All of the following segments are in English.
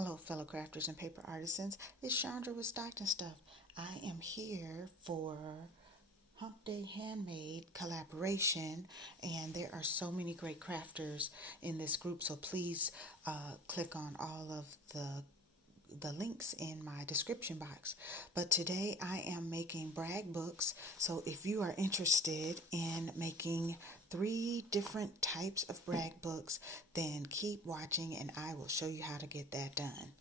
Hello, fellow crafters and paper artisans. It's Chandra with Stockton Stuff. I am here for Hump Day Handmade collaboration, and there are so many great crafters in this group. So please click on all of the links in my description box. But today I am making brag books. So if you are interested in making 3 different types of brag books, then keep watching and I will show you how to get that done.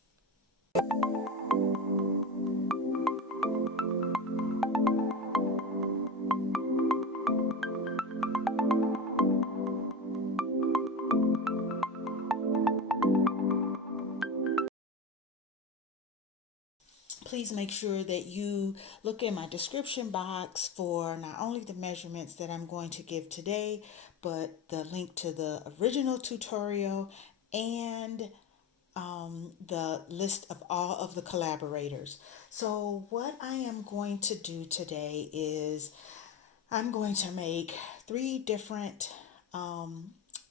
Please make sure that you look in my description box for not only the measurements that I'm going to give today, but the link to the original tutorial and the list of all of the collaborators. So what I am going to do today is I'm going to make 3 different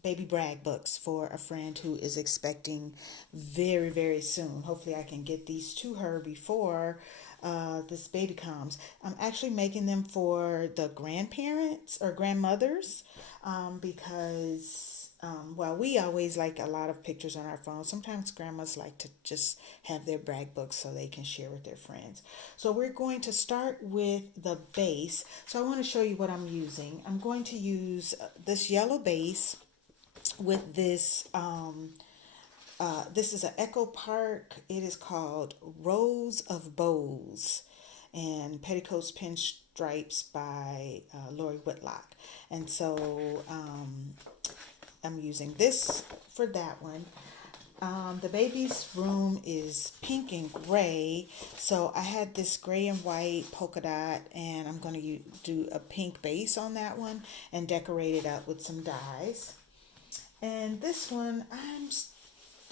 baby brag books for a friend who is expecting very, very soon. Hopefully I can get these to her before this baby comes. I'm actually making them for the grandparents or grandmothers because well, we always like a lot of pictures on our phone. Sometimes grandmas like to just have their brag books so they can share with their friends. So we're going to start with the base. So I want to show you what I'm using. I'm going to use this yellow base with this. This is an Echo Park. It is called Rows of Bows and Petticoats Pinstripes by Lori Whitlock. And so I'm using this for that one. The baby's room is pink and gray, so I had this gray and white polka dot, and I'm going to do a pink base on that one and decorate it up with some dies. And this one,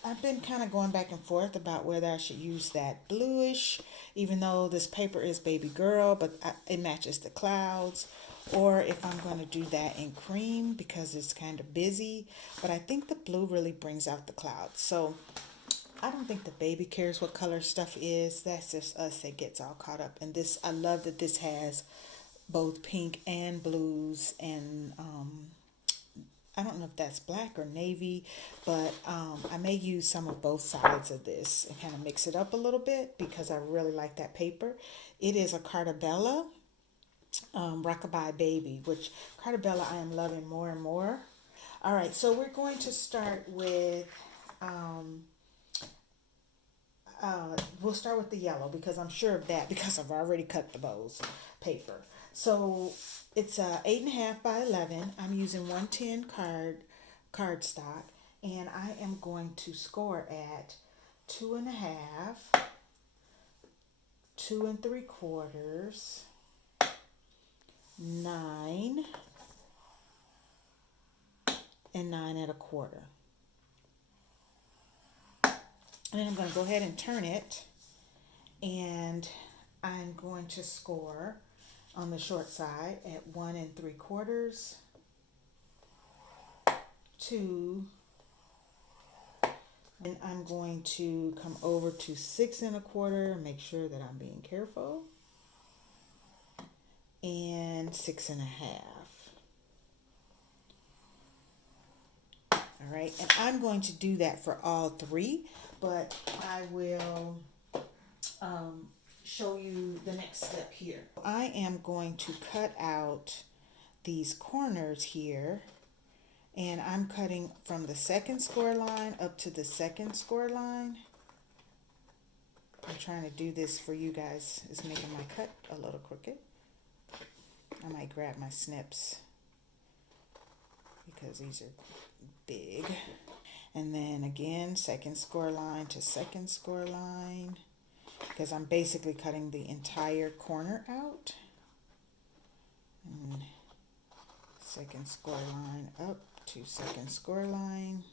I've been kind of going back and forth about whether I should use that bluish, even though this paper is baby girl, but it matches the clouds, or if I'm going to do that in cream because it's kind of busy. But I think the blue really brings out the clouds. So I don't think the baby cares what color stuff is. That's just us that gets all caught up. And this, I love that this has both pink and blues and I don't know if that's black or navy, but I may use some of both sides of this and kind of mix it up a little bit because I really like that paper. It is a Carta Bella Rockabye Baby, which Carta Bella I am loving more and more. All right, so we're going to start with, we'll start with the yellow because I'm sure of that because I've already cut the bows paper. So it's 8.5 by 11. I'm using 110 cardstock, and I am going to score at 2.5, 2 3/4, 9, and 9 1/4. And then I'm going to go ahead and turn it, and I'm going to score on the short side at 1 3/4, 2, and I'm going to come over to 6 1/4, make sure that I'm being careful, and 6.5. All right, and I'm going to do that for all 3, but I will show you the next step here. I am going to cut out these corners here, and I'm cutting from the second score line up to the second score line. I'm trying to do this for you guys. It's making my cut a little crooked. I might grab my snips because these are big. And then again, second score line to second score line, because I'm basically cutting the entire corner out. And second score line up to second score line.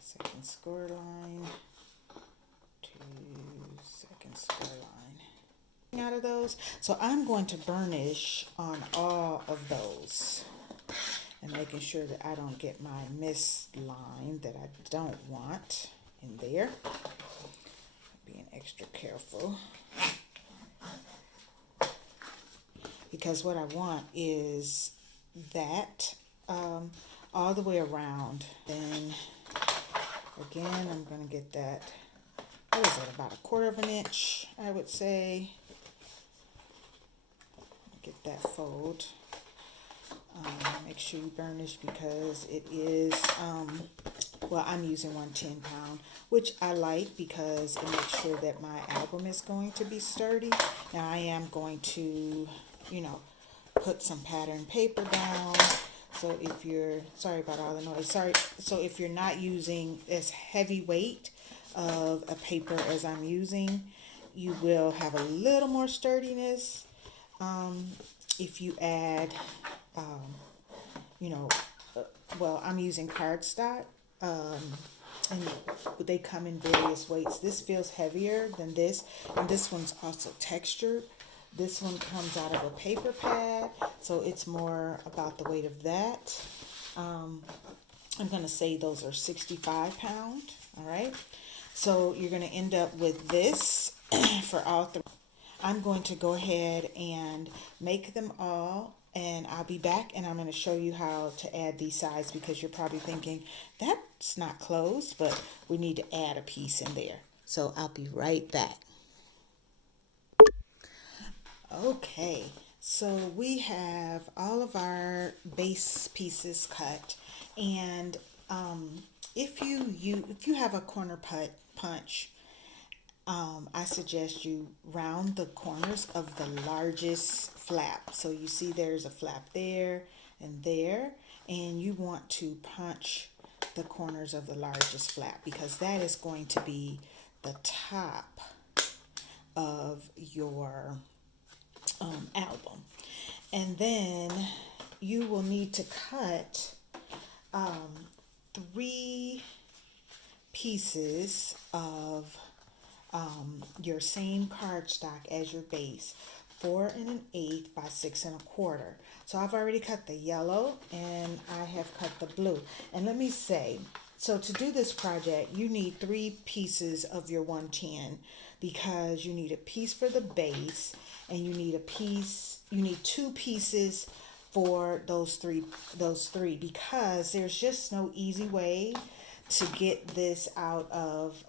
Second score line to second score line. Out of those. So I'm going to burnish on all of those and making sure that I don't get my mist line that I don't want in there. Being extra careful. Because what I want is that all the way around. Then again, I'm going to get that, what is that, about 1/4 of an inch, I would say. Get that fold. Make sure you burnish because it is, well, I'm using 110 pound, which I like because it makes sure that my album is going to be sturdy. Now I am going to, you know, put some pattern paper down. So if you're, sorry about all the noise, sorry. So if you're not using as heavy weight of a paper as I'm using, you will have a little more sturdiness. If you add, you know, well, I'm using cardstock, and they come in various weights. This feels heavier than this, and this one's also textured. This one comes out of a paper pad, so it's more about the weight of that. I'm going to say those are 65 pound, all right? So you're going to end up with this for all three. I'm going to go ahead and make them all, and I'll be back and I'm going to show you how to add these sides, because you're probably thinking that's not closed, but we need to add a piece in there. So I'll be right back. Okay, so we have all of our base pieces cut, and if you have a corner punch, I suggest you round the corners of the largest flap. So you see there's a flap there and there, and you want to punch the corners of the largest flap because that is going to be the top of your album. And then you will need to cut 3 pieces of your same cardstock as your base, 4 1/8 by 6 1/4. So I've already cut the yellow and I have cut the blue. And let me say, so to do this project, you need 3 pieces of your 110 because you need a piece for the base and you need 2 pieces for those three because there's just no easy way to get this out of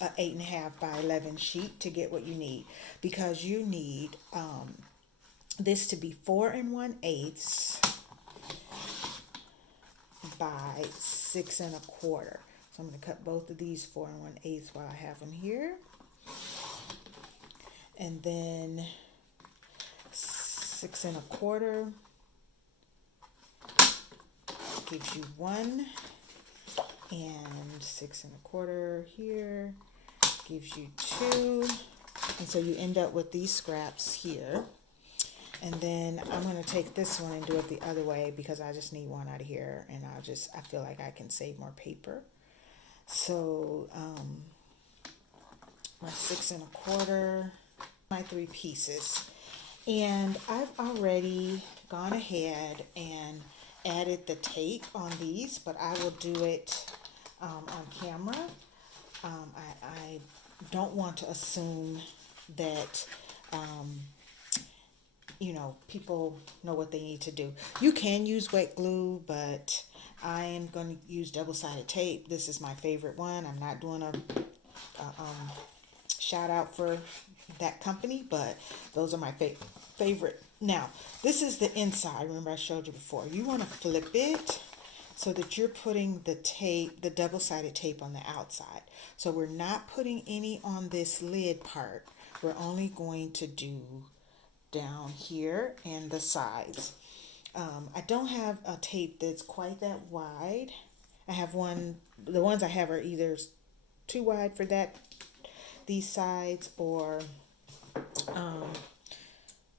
a 8.5 by 11 sheet to get what you need, because you need this to be 4 1/8 by 6 1/4. So I'm going to cut both of these 4 1/8 while I have them here, and then 6 1/4 gives you 1, and 6 1/4 here gives you 2, and so you end up with these scraps here. And then I'm going to take this one and do it the other way because I just need one out of here, and I feel like I can save more paper. So my 6 1/4, my 3 pieces, and I've already gone ahead and added the tape on these, but I will do it on camera. I don't want to assume that you know, people know what they need to do. You can use wet glue, but I am going to use double-sided tape. This is my favorite one. I'm not doing a shout out for that company, but those are my favorite. Now, this is the inside. Remember I showed you before. You want to flip it so that you're putting the tape, the double-sided tape on the outside. So we're not putting any on this lid part. We're only going to do down here and the sides. I don't have a tape that's quite that wide. I have one, the ones I have are either too wide for these sides, or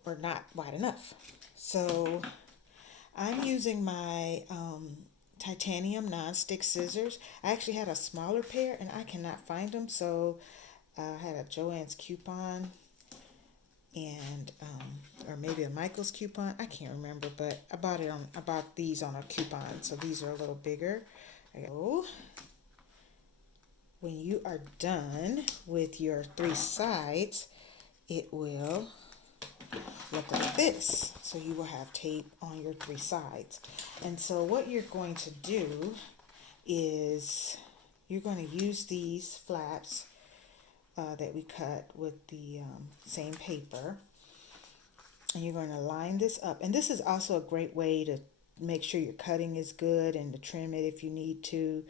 not wide enough. So I'm using my titanium non-stick scissors. I actually had a smaller pair and I cannot find them, so I had a Joann's coupon and or maybe a Michael's coupon. I can't remember, but I bought these on a coupon, so these are a little bigger. So when you are done with your 3 sides, it will look like this. So you will have tape on your 3 sides. And so what you're going to do is you're going to use these flaps that we cut with the same paper, and you're going to line this up. And this is also a great way to make sure your cutting is good and to trim it if you need to,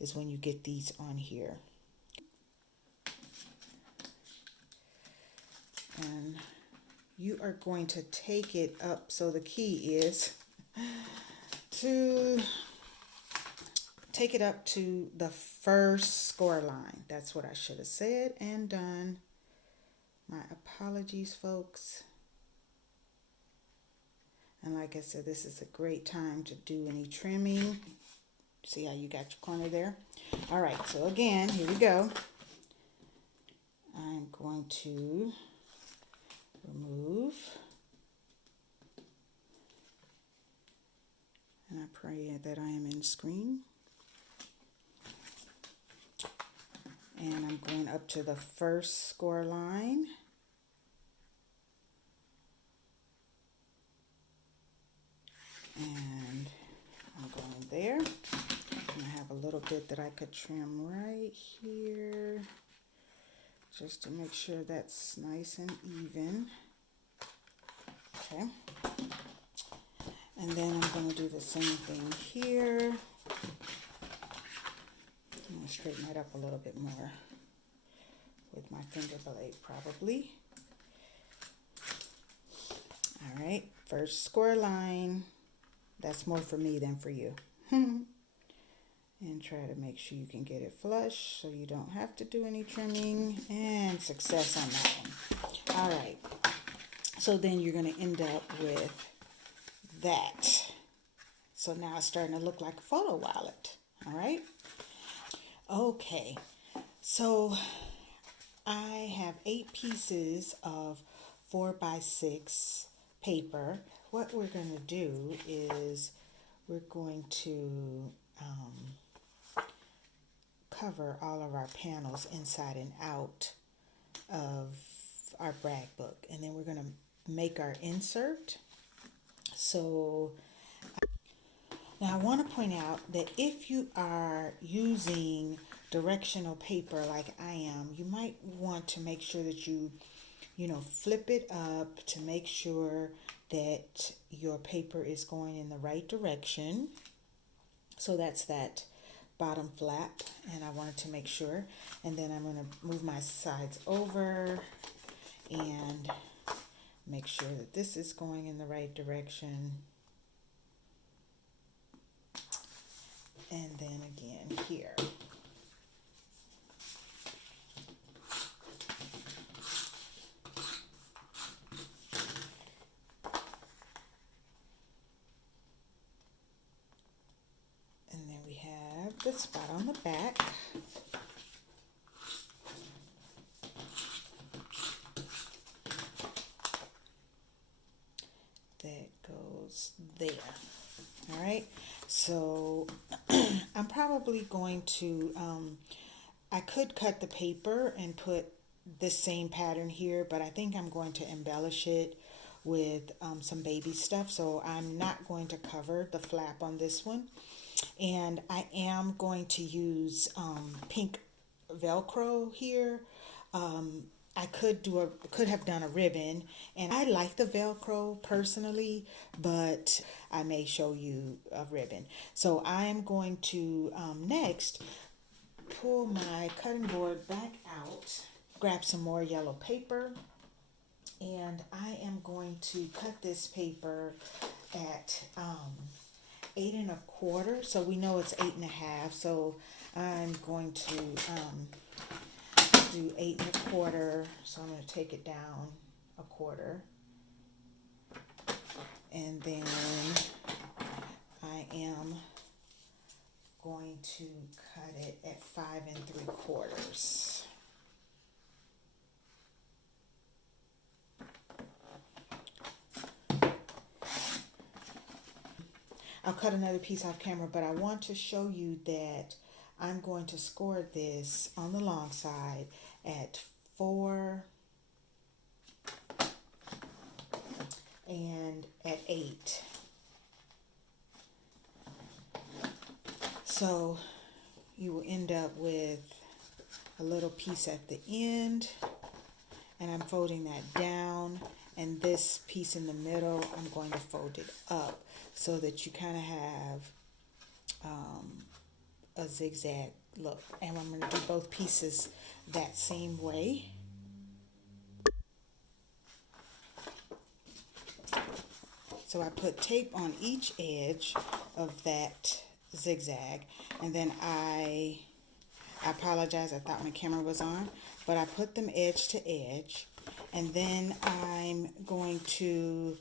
is when you get these on here. And you are going to take it up. So the key is to take it up to the first score line. That's what I should have said and done. My apologies, folks. And like I said, this is a great time to do any trimming. See how you got your corner there? All right, so again, here we go. I'm going to remove. And I pray that I am in screen. And I'm going up to the first score line. And I'm going there. And I have a little bit that I could trim right here, just to make sure that's nice and even. Okay. And then I'm going to do the same thing here. I'm going to straighten that up a little bit more with my finger blade, probably. All right, first score line. That's more for me than for you. And try to make sure you can get it flush so you don't have to do any trimming. And success on that one. All right. So then you're going to end up with that. So now it's starting to look like a photo wallet. All right. Okay. So I have 8 pieces of 4x6 paper. What we're going to do is we're going to cover all of our panels inside and out of our brag book, and then we're going to make our insert. So now I want to point out that if you are using directional paper like I am, you might want to make sure that you flip it up to make sure that your paper is going in the right direction. So that's that bottom flap, and I wanted to make sure. And then I'm going to move my sides over and make sure that this is going in the right direction. And then again here. And then we have the spot on the back. That goes there. All right. So I'm probably going to, I could cut the paper and put this same pattern here, but I think I'm going to embellish it with some baby stuff. So I'm not going to cover the flap on this one. And I am going to use pink Velcro here. I could have done a ribbon, and I like the Velcro personally, but I may show you a ribbon. So I am going to next pull my cutting board back out, grab some more yellow paper, and I am going to cut this paper at 8 1/4. So we know it's 8 1/2. So I'm going to do 8 1/4. So I'm going to take it down 1/4, and then I am going to cut it at 5 3/4. I'll cut another piece off camera, but I want to show you that I'm going to score this on the long side at 4 and at 8. So you will end up with a little piece at the end, and I'm folding that down, and this piece in the middle I'm going to fold it up so that you kind of have a zigzag look. And I'm going to do both pieces that same way. So I put tape on each edge of that zigzag, and then I apologize, I thought my camera was on, but I put them edge to edge, and then I'm going to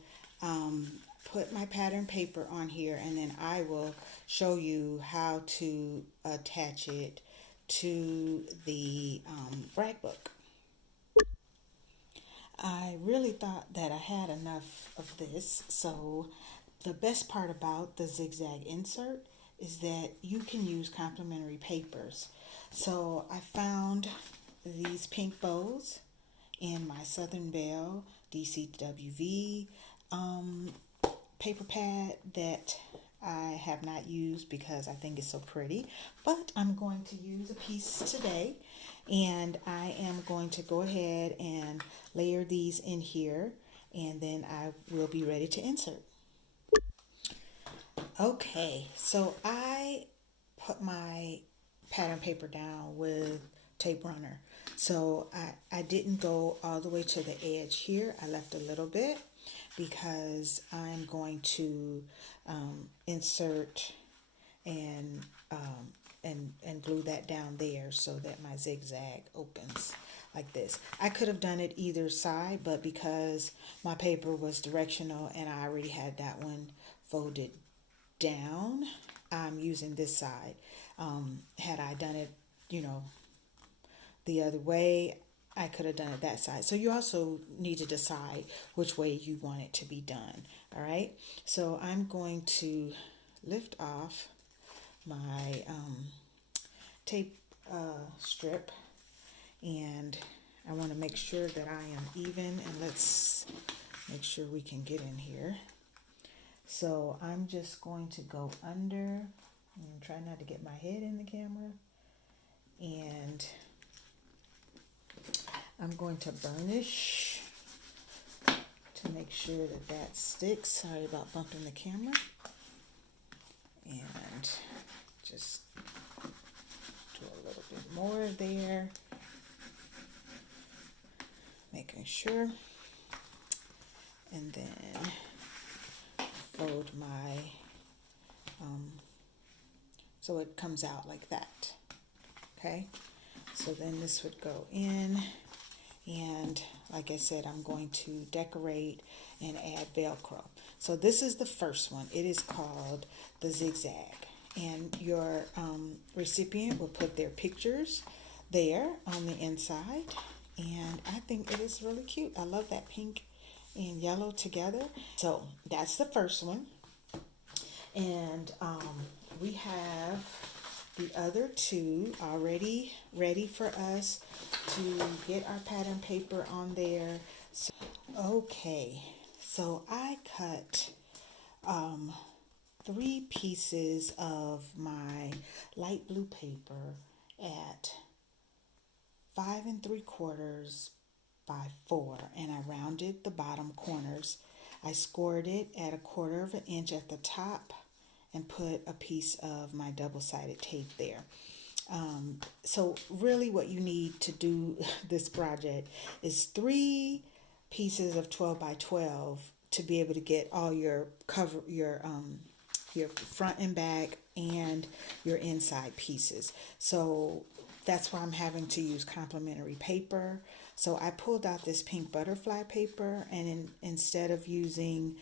put my pattern paper on here, and then I will show you how to attach it to the brag book. I really thought that I had enough of this, so the best part about the zigzag insert is that you can use complementary papers. So I found these pink bows in my Southern Belle DCWV paper pad that I have not used because I think it's so pretty, but I'm going to use a piece today, and I am going to go ahead and layer these in here, and then I will be ready to insert. Okay, so I put my pattern paper down with tape runner. So I didn't go all the way to the edge here. I left a little bit because I'm going to insert and glue that down there so that my zigzag opens like this. I could have done it either side, but because my paper was directional and I already had that one folded down, I'm using this side. Had I done it, the other way, I could have done it that side. So you also need to decide which way you want it to be done. All right. So I'm going to lift off my tape strip, and I want to make sure that I am even, and let's make sure we can get in here. So I'm just going to go under and try not to get my head in the camera, and I'm going to burnish to make sure that that sticks. Sorry about bumping the camera. And just do a little bit more there, making sure. And then fold my, so it comes out like that. Okay, so then this would go in, and like I said, I'm going to decorate and add Velcro. So this is the first one. It is called the zigzag, and your recipient will put their pictures there on the inside, and I think it is really cute. I love that pink and yellow together. So that's the first one, and we have the other two already ready for us to get our pattern paper on there. So, okay, so I cut 3 pieces of my light blue paper at 5 3/4 by 4, and I rounded the bottom corners. I scored it at 1/4 of an inch at the top and put a piece of my double-sided tape there. So really what you need to do this project is 3 pieces of 12 by 12 to be able to get all your cover, your front and back and your inside pieces. So that's why I'm having to use complementary paper. So I pulled out this pink butterfly paper, and instead of using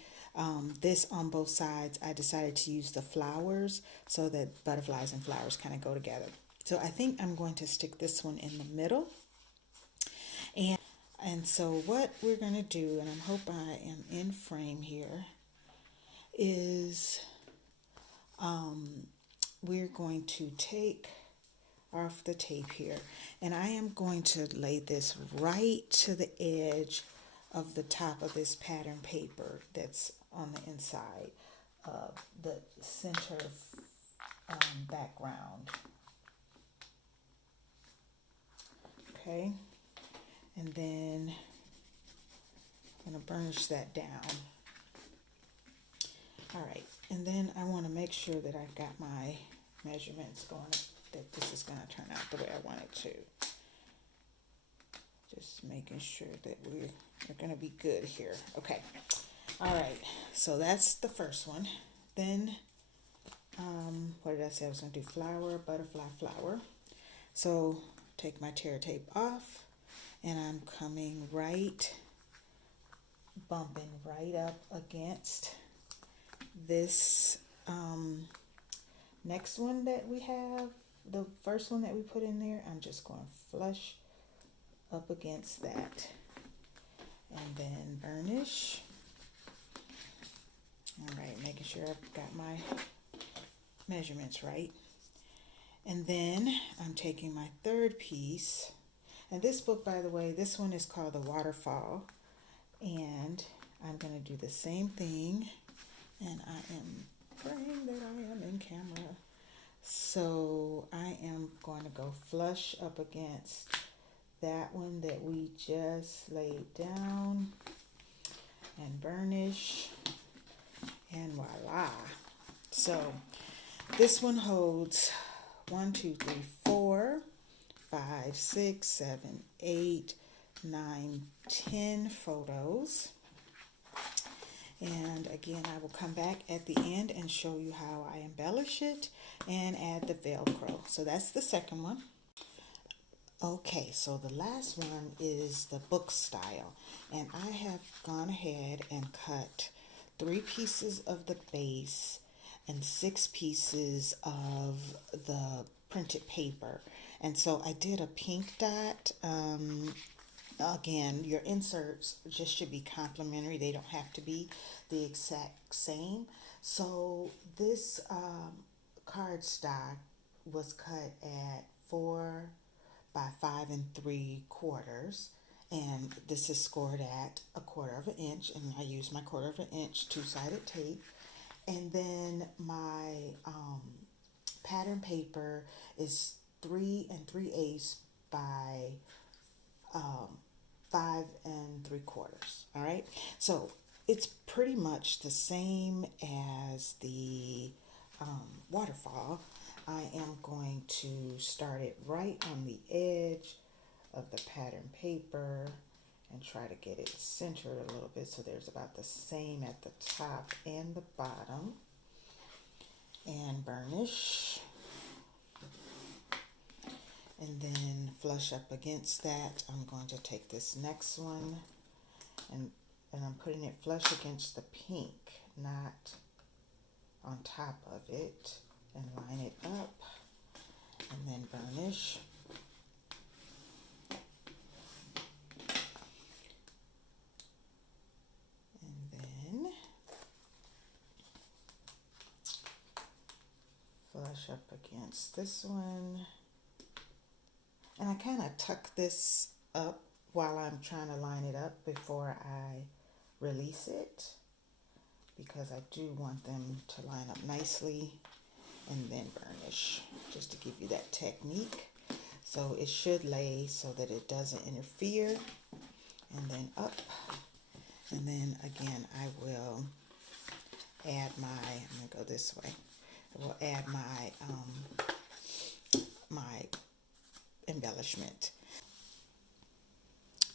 this on both sides, I decided to use the flowers so that butterflies and flowers kind of go together. So I think I'm going to stick this one in the middle. And so what we're going to do, and I hope I am in frame here, is we're going to take off the tape here, and I am going to lay this right to the edge of the top of this pattern paper that's on the inside of the center background. Okay, and then I'm going to burnish that down. All right, and then I want to make sure that I've got my measurements going, that this is going to turn out the way I want it to. Just making sure that we're going to be good here. Okay, all right, so that's the first one. Then, what did I say I was going to do? Flower, butterfly, flower. So take my tear tape off, and I'm coming right, bumping right up against this next one that we have, the first one that we put in there. I'm just going flush up against that, and then burnish. All right, making sure I've got my measurements right. And then I'm taking my third piece, and this book, by the way, this one is called The Waterfall, and I'm going to do the same thing, and I am praying that I am in camera. So I am going to go flush up against that one that we just laid down, and burnish, and voila. So this one holds 1, 2, 3, 4, 5, 6, 7, 8, 9, 10 photos. And again, I will come back at the end and show you how I embellish it and add the Velcro. So that's the second one. Okay, so the last one is the book style. And I have gone ahead and cut 3 pieces of the base and 6 pieces of the printed paper. And so I did a pink dot. Again, your inserts just should be complementary. They don't have to be the exact same. So this cardstock was cut at 4 by 5 3/4, and this is scored at 1/4 of an inch, and I use my 1/4 of an inch two-sided tape. And then my pattern paper is 3 3/8 by 5 3/4. All right, so it's pretty much the same as the waterfall. I am going to start it right on the edge of the pattern paper and try to get it centered a little bit so there's about the same at the top and the bottom, and burnish, and then flush up against that. I'm going to take this next one, and I'm putting it flush against the pink, not on top of it, and line it up, and then burnish. And then flush up against this one. And I kind of tuck this up while I'm trying to line it up before I release it, because I do want them to line up nicely, and then burnish, just to give you that technique. So it should lay so that it doesn't interfere, and then up, and then again I will add my, I'm going to go this way, I will add my my embellishment.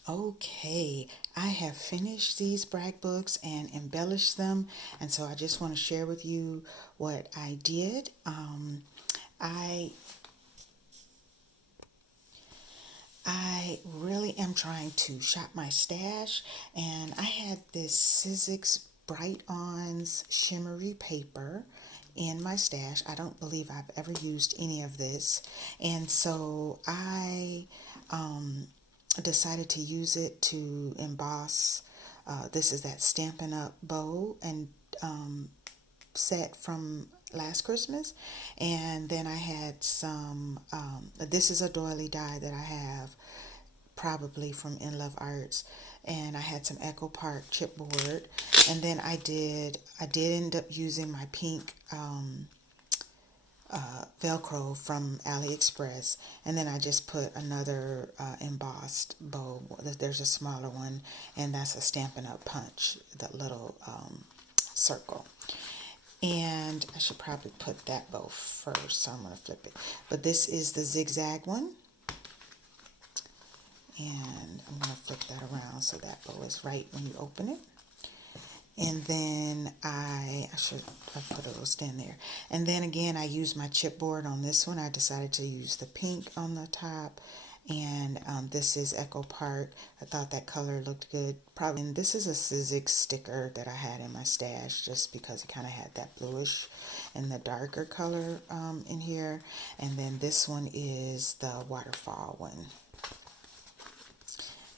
Okay, I have finished these brag books and embellished them, and so I just want to share with you what I did. I really am trying to shop my stash, and I had this Sizzix Bright Ons shimmery paper in my stash. I don't believe I've ever used any of this, and so I decided to use it to emboss. This is that Stampin' Up! Bow and set from last Christmas. And then I had some, this is a doily die that I have probably from In Love Arts, and I had some Echo Park chipboard. And then I did end up using my pink Velcro from AliExpress, and then I just put another embossed bow. There's a smaller one, and that's a Stampin' Up punch, that little circle. And I should probably put that bow first, so I'm going to flip it. But this is the zigzag one, and I'm going to flip that around so that bow is right when you open it. And then I should put a little stand there. And then again, I used my chipboard on this one. I decided to use the pink on the top. And this is Echo Park. I thought that color looked good. Probably. And this is a Sizzix sticker that I had in my stash just because it kind of had that bluish and the darker color in here. And then this one is the waterfall one.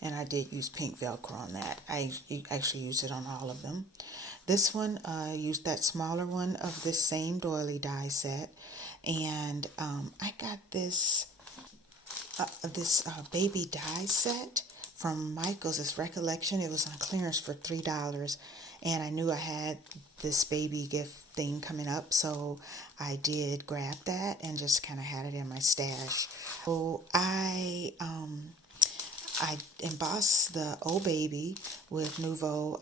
And I did use pink Velcro on that. I actually used it on all of them. This one, used that smaller one of this same doily die set. And I got this baby die set from Michael's. This Recollection. It was on clearance for $3. And I knew I had this baby gift thing coming up, so I did grab that and just kind of had it in my stash. So I embossed the old baby with Nouveau.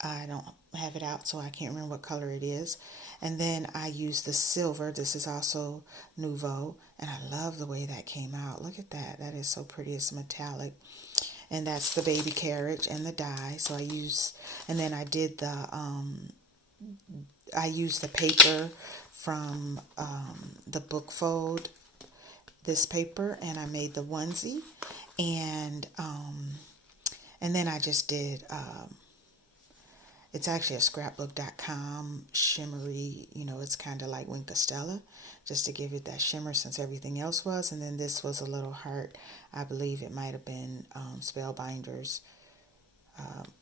I don't have it out, so I can't remember what color it is. And then I used the silver. This is also Nouveau, and I love the way that came out. Look at that. That is so pretty. It's metallic. And that's the baby carriage and the die. So I used, and then I did I used the paper from the book fold, this paper, and I made the onesie. And then I just did, it's actually a scrapbook.com shimmery, it's kind of like Wink Costella, just to give it that shimmer since everything else was. And then this was a little heart. I believe it might have been Spellbinder's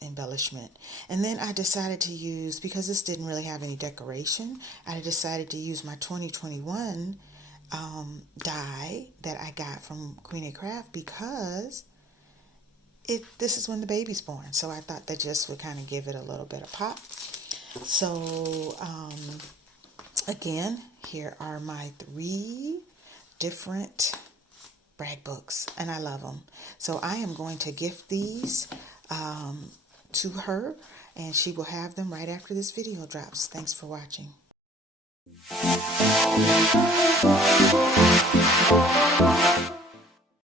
embellishment. And then I decided to use, because this didn't really have any decoration, I decided to use my 2021 die that I got from Queen A Craft, because this is when the baby's born. So I thought that just would kind of give it a little bit of pop. So again, here are my 3 different brag books, and I love them. So I am going to gift these to her, and she will have them right after this video drops. Thanks for watching.